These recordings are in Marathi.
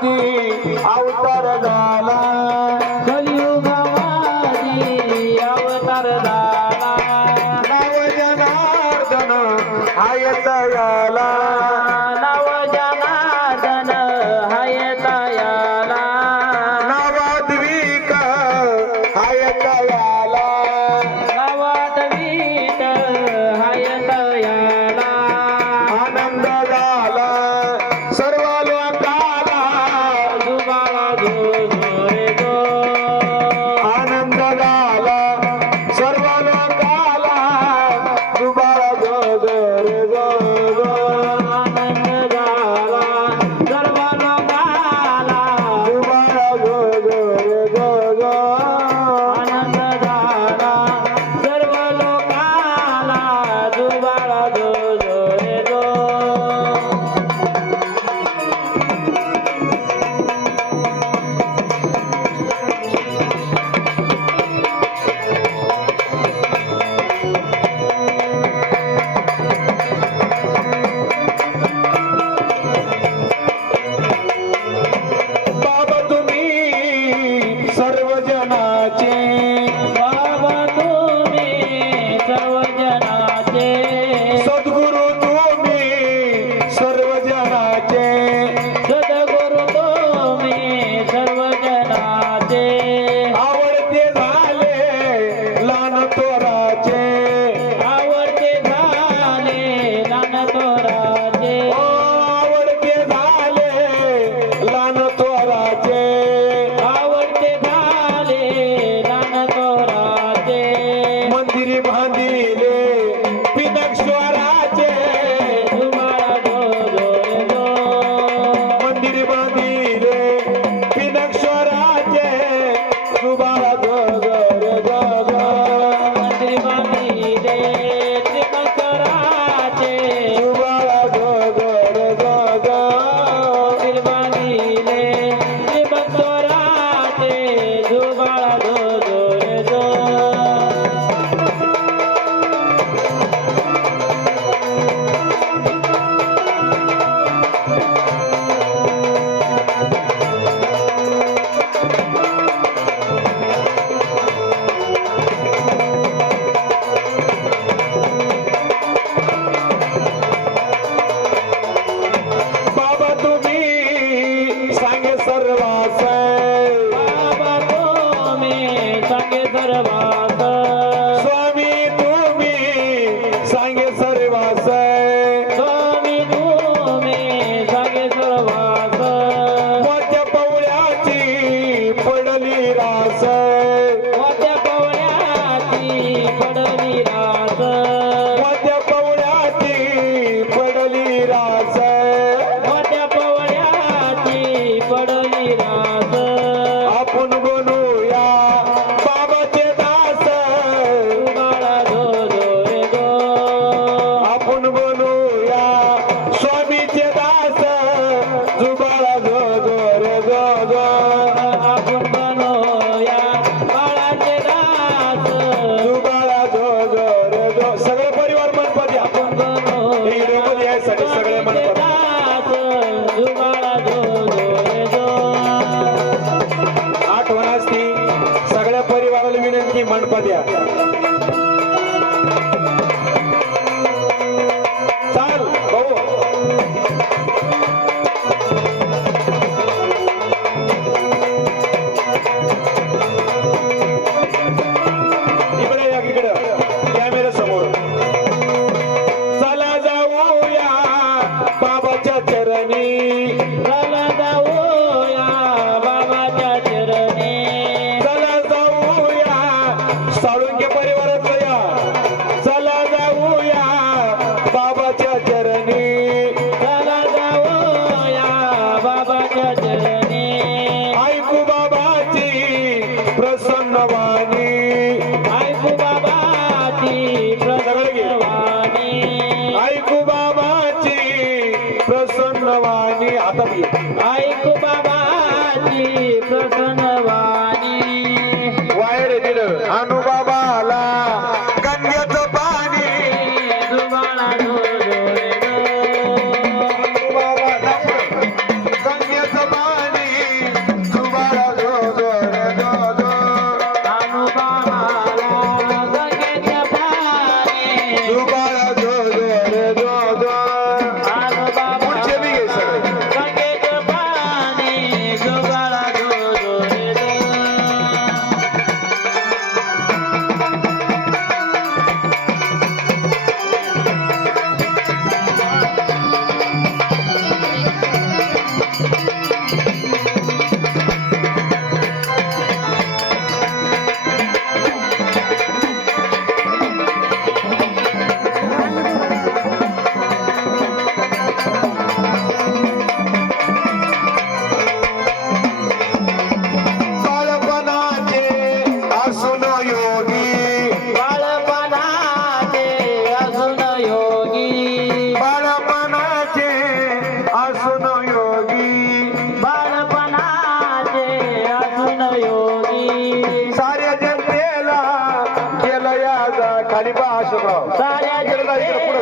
कलियुगामध्ये अवतार आणि पहा अशोकराव पुढे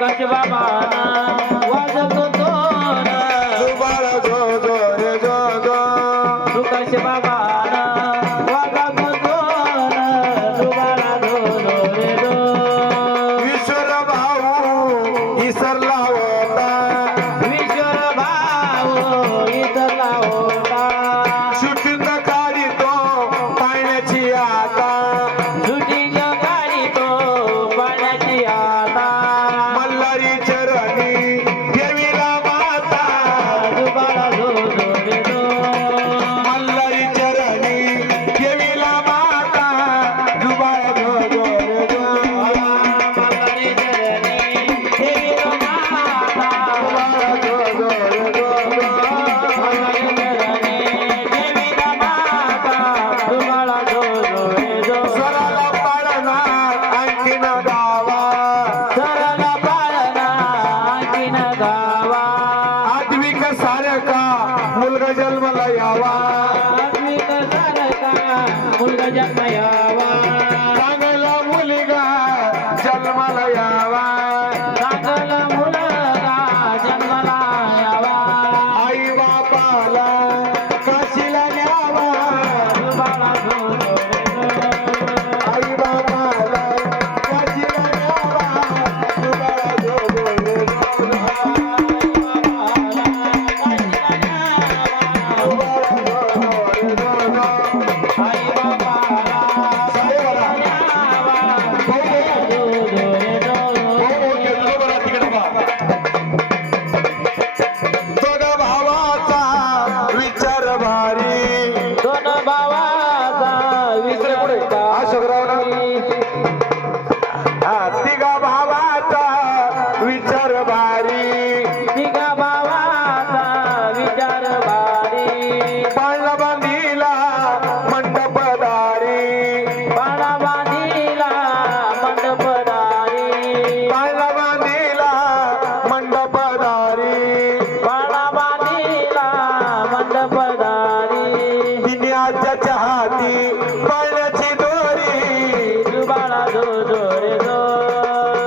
કચવા માના I got my maya.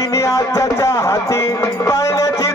वाघिणी आजच्या हाती पाळण्याची